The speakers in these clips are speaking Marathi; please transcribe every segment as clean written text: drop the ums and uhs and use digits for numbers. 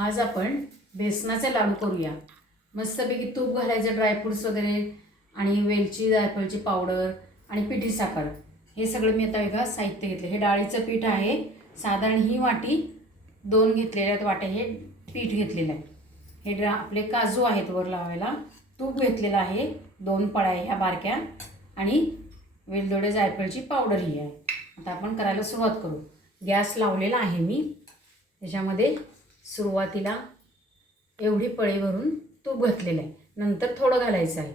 आज आपण बेसनाचे लाडू करूया। मस्तपैकी तूप घालायचं, ड्रायफ्रुट्स वगैरे आणि वेलची, जायफळची पावडर आणि पिठी साखर हे सगळं मी आता वेगळं साहित्य घेतले। हे डाळीचं पीठ आहे, साधारण ही वाटी 2 घेतलेल्या वाट्या हे पीठ घेतलेलं आहे। हे आपले काजू आहेत वर लावायला, तूप घेतलेलं आहे 2 पळ्या ह्या बारक्या आणि वेलदोडे जायफळची पावडर ही आहे। आता आपण करायला सुरुवात करू। गॅस लावलेला आहे मी, त्याच्यामध्ये सुरुवातीला एवढी पळी भरून तूप घातलेलं आहे, नंतर थोडं घालायचं आहे।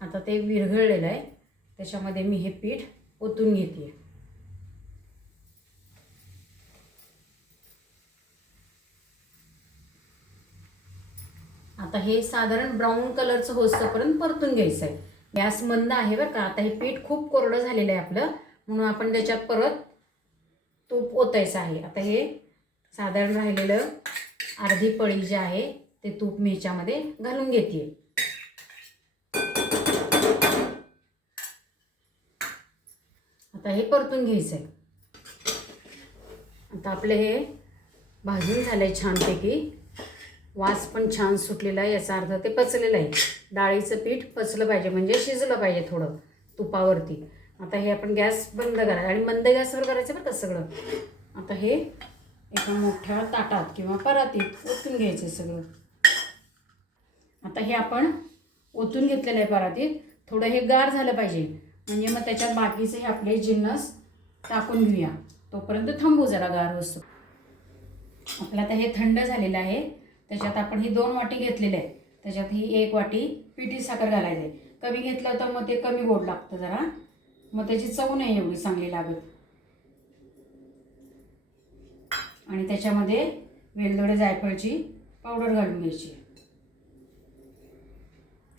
आता ते विरघळलेलं आहे, त्याच्यामध्ये मी हे पीठ ओतून घेते। आता हे साधारण ब्राऊन कलरचं होईपर्यंत परतून घ्यायचं आहे। गॅस मंद आहे बरं का। आता हे पीठ खूप कोरडं झालेलं आहे आपलं, म्हणून आपण त्याच्यात परत तूप ओतायचं आहे। आता हे साधारण राहिलेलं अर्धी पळी जे आहे ते तूप मी ह्याच्यामध्ये घालून घेते। आता हे परतून घ्यायचं आहे। आता आपले हे भाजून झालंय छानपैकी, वास पण छान सुटलेला आहे, याचा अर्थ ते पचलेलं आहे। डाळीचं पीठ पचलं पाहिजे, म्हणजे शिजलं पाहिजे थोडं तुपावरती। आता हे आपण गॅस बंद करायचं आणि मंद गॅसवर करायचं बरं का सगळं। आता हे एका मोठ्या ताटात किंवा परातीत ओतून घ्यायचं सगळं। आता हे आपण ओतून घेतलेलं आहे परातीत, थोडं हे गार झालं पाहिजे, म्हणजे मग त्याच्यात बाकीचे हे आपले जिन्नस टाकून घेऊया। तोपर्यंत थांबू जरा गार होईस्तोवर। आपलं आता हे थंड झालेलं आहे, त्याच्यात आपण ही 2 वाटी घेतलेले आहे, त्याच्यात ही 1 वाटी पिठी साखर घालायची आहे। कमी घेतलं तर मग ते कमी गोड लागतं जरा, मग त्याची चव नाही एवढी चांगली लागत। आणि त्याच्यामध्ये वेलदोडे जायफळची पावडर घालून घ्यायची।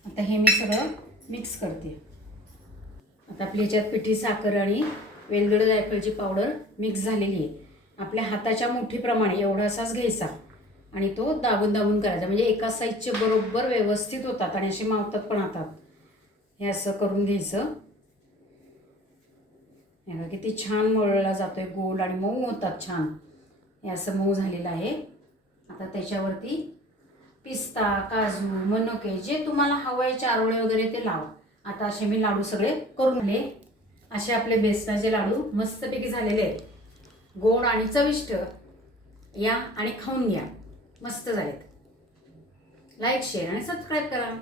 आता हे मी सगळं मिक्स करते। आता आपल्या ह्याच्यात पिठी साखर आणि वेलदोडे जायफळची पावडर मिक्स झालेली आहे। आपल्या हाताच्या मुठीप्रमाणे एवढासाच घ्यायचा आणि तो दाबून दाबून करायचा, म्हणजे एका साईजचे बरोबर व्यवस्थित होतात आणि असे मावतात पण हातात। हे असं करून घ्यायचं। हे किती छान मळला जातोय, गोल आणि मऊ होतात छान। हे असं मऊ झालेलं आहे। आता त्याच्यावरती पिस्ता, काजू, मनुके जे तुम्हाला हवंय, चारोळे वगैरे ते लावा। आता असे मी लाडू सगळे करून घेतले। असे आपले बेसनाचे लाडू मस्तपैकी झालेले आहेत, गोड आणि चविष्ट। या आणि खाऊन घ्या, मस्त झालेत। लाईक, शेअर आणि सबस्क्राईब करा।